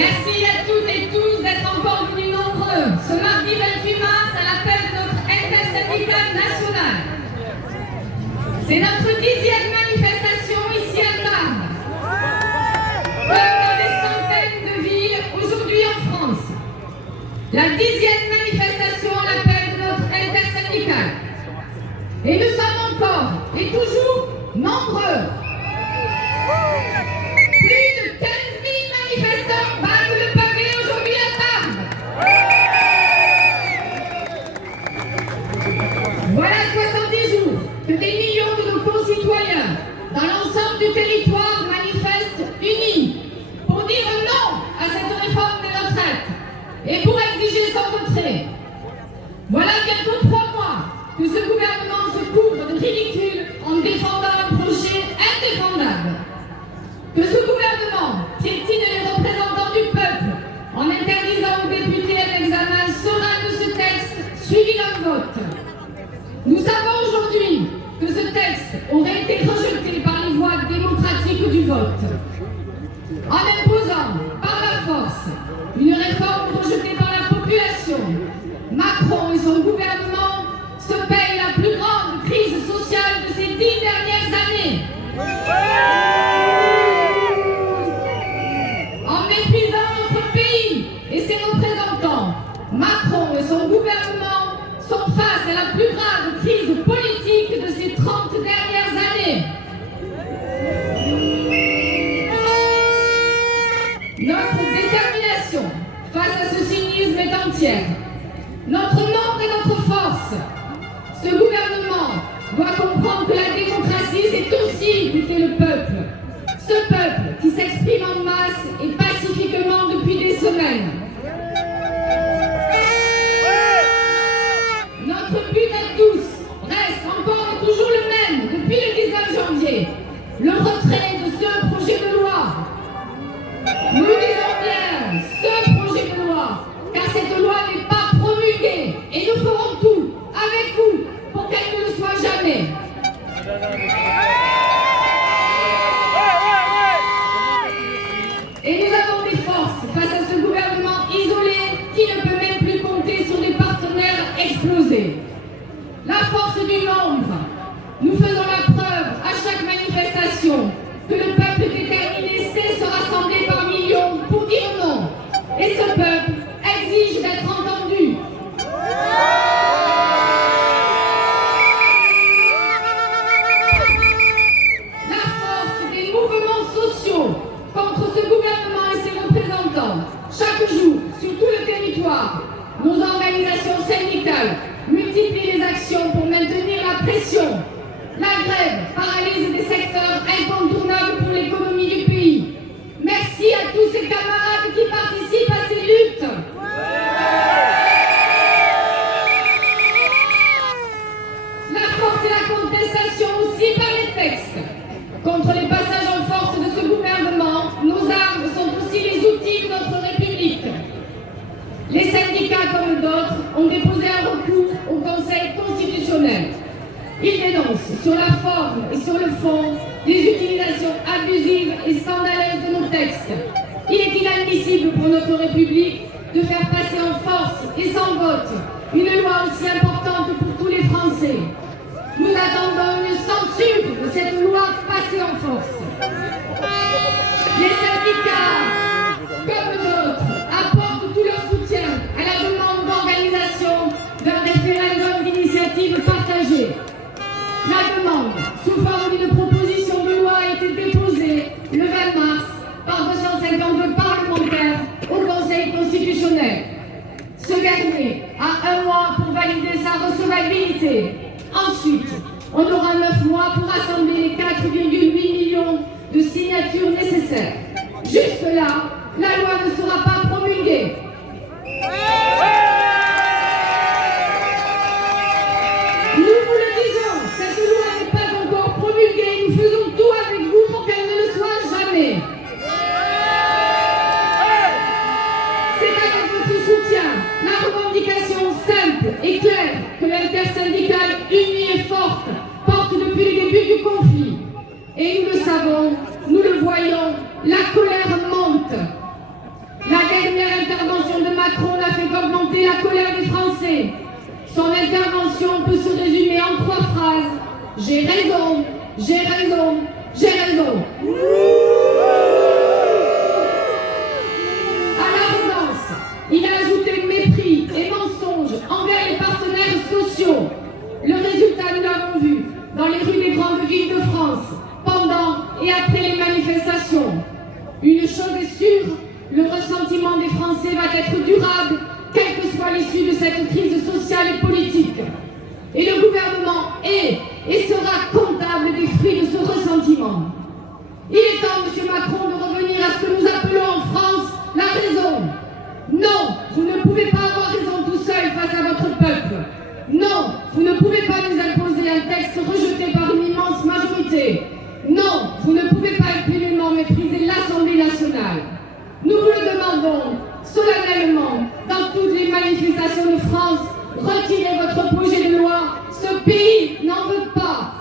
Merci à toutes et tous d'être encore venus nombreux ce mardi 28 mars à l'appel de notre intersyndicale nationale. C'est notre 10e manifestation ici à Tarbes. Comme dans des centaines de villes aujourd'hui en France. La 10e manifestation à l'appel de notre intersyndicale. Et nous sommes encore et toujours nombreux. Plus de 15 000 manifestants battent le pavé aujourd'hui à Tarbes. Voilà 70 jours que des millions de nos concitoyens dans l'ensemble du territoire manifestent unis pour dire non à cette réforme des retraites et pour exiger son retrait. Voilà bientôt 3 mois que ce gouvernement se couvre de ridicule en défendant un projet indéfendable. Que ce gouvernement piétine les représentants du peuple en interdisant aux députés un examen serein de ce texte suivi d'un vote. Nous savons aujourd'hui que ce texte aurait été rejeté par les voies démocratiques du vote. En imposant par la force une réforme rejetée par la population, Macron et son gouvernement se payent la plus grande crise sociale de ces 10 dernières années. En méprisant notre pays et ses représentants, Macron et son gouvernement sont face à la plus grave crise politique de ces 30 dernières années. Notre détermination face à ce cynisme est entière. Notre nombre et notre force. Ce gouvernement doit comprendre que la démocratie, c'est aussi écouter le peuple. Ce peuple qui s'exprime en masse et pacifiquement depuis des semaines. Notre but à tous reste encore et toujours le même depuis le 19 janvier. Le retrait de ce projet de loi. Nous disons bien ce projet de loi, car cette loi n'est pas promulguée et nous ferons tout avec vous pour qu'elle ne le soit jamais. Et nous avons des forces face à ce gouvernement isolé qui ne peut même plus compter sur des partenaires explosés. La force du nombre. Nous faisons la preuve à chaque manifestation que le peuple déterminé sait se rassembler par millions pour dire non. Et ce peuple exige d'être entendu. La force des mouvements sociaux contre ce gouvernement et ses représentants. Chaque jour, sur tout le territoire, nos organisations syndicales multiplient les actions pour maintenir la pression. La grève paralyse des secteurs incontournables pour l'économie du pays. Merci à tous ces camarades qui participent à ces luttes. La force et la contestation aussi par les textes. Contre les passages en force de ce gouvernement, nos armes sont aussi les outils de notre République. Les syndicats, comme d'autres, ont déposé un recours au Conseil constitutionnel. Ils dénoncent sur la forme et sur le fond des utilisations abusives et scandaleuses de nos textes. Il est inadmissible pour notre République de faire passer en force et sans vote une loi aussi importante pour tous les Français. Nous attendons une censure de cette loi passée en force. Les syndicats, comme d'autres, apportent tout leur soutien à la demande d'organisation d'un référendum d'initiative partagée. La demande, sous forme d'une proposition de loi, a été déposée le 20 mars par 252 parlementaires au Conseil constitutionnel. Ce dernier a 1 mois pour valider sa recevabilité. Ensuite, on aura 9 mois pour rassembler les 4,8 millions de signatures nécessaires. Jusque-là, la loi ne sera pas promulguée. Nous vous le disons, cette loi n'est pas encore promulguée. Nous faisons tout avec vous pour qu'elle ne le soit jamais. C'est avec votre soutien, la revendication simple et claire que l'intersyndicale unie et forte porte depuis le début du conflit. Et nous le savons, nous le voyons, la colère monte. La j'ai raison, j'ai raison, j'ai raison. À l'arrogance, il a ajouté mépris et mensonges envers les partenaires sociaux. Le résultat, nous l'avons vu dans les rues des grandes villes de France, pendant et après les manifestations. Une chose est sûre, le ressentiment des Français va être durable, quelle que soit l'issue de cette crise sociale et politique. Et le gouvernement est et sera comptable des fruits de ce ressentiment. Il est temps, M. Macron, de revenir à ce que nous appelons en France la raison. Non, vous ne pouvez pas avoir raison tout seul face à votre peuple. Non, vous ne pouvez pas nous imposer un texte rejeté par une immense majorité. Non, vous ne pouvez pas impunément mépriser l'Assemblée nationale. Nous vous le demandons solennellement dans toutes les manifestations de France. Retirez votre projet de loi. Ce pays n'en veut pas.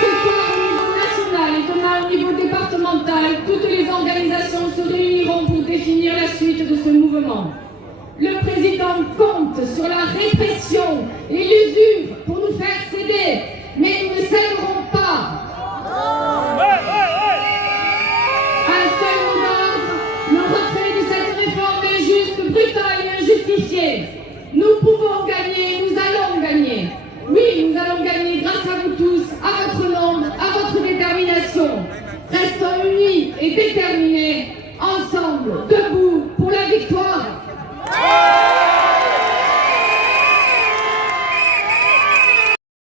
Ce soir, au niveau national et demain au niveau départemental, toutes les organisations se réuniront pour définir la suite de ce mouvement. Le président compte sur la répression et l'usure pour nous faire céder, mais nous ne céderons pas. Un seul mot d'ordre, le retrait de cette réforme injuste, brutale et injustifiée. Nous pouvons gagner, nous allons gagner. Oui, nous allons gagner grâce à vous tous, à votre nombre, à votre détermination. Restons unis et déterminés, ensemble, debout pour la victoire.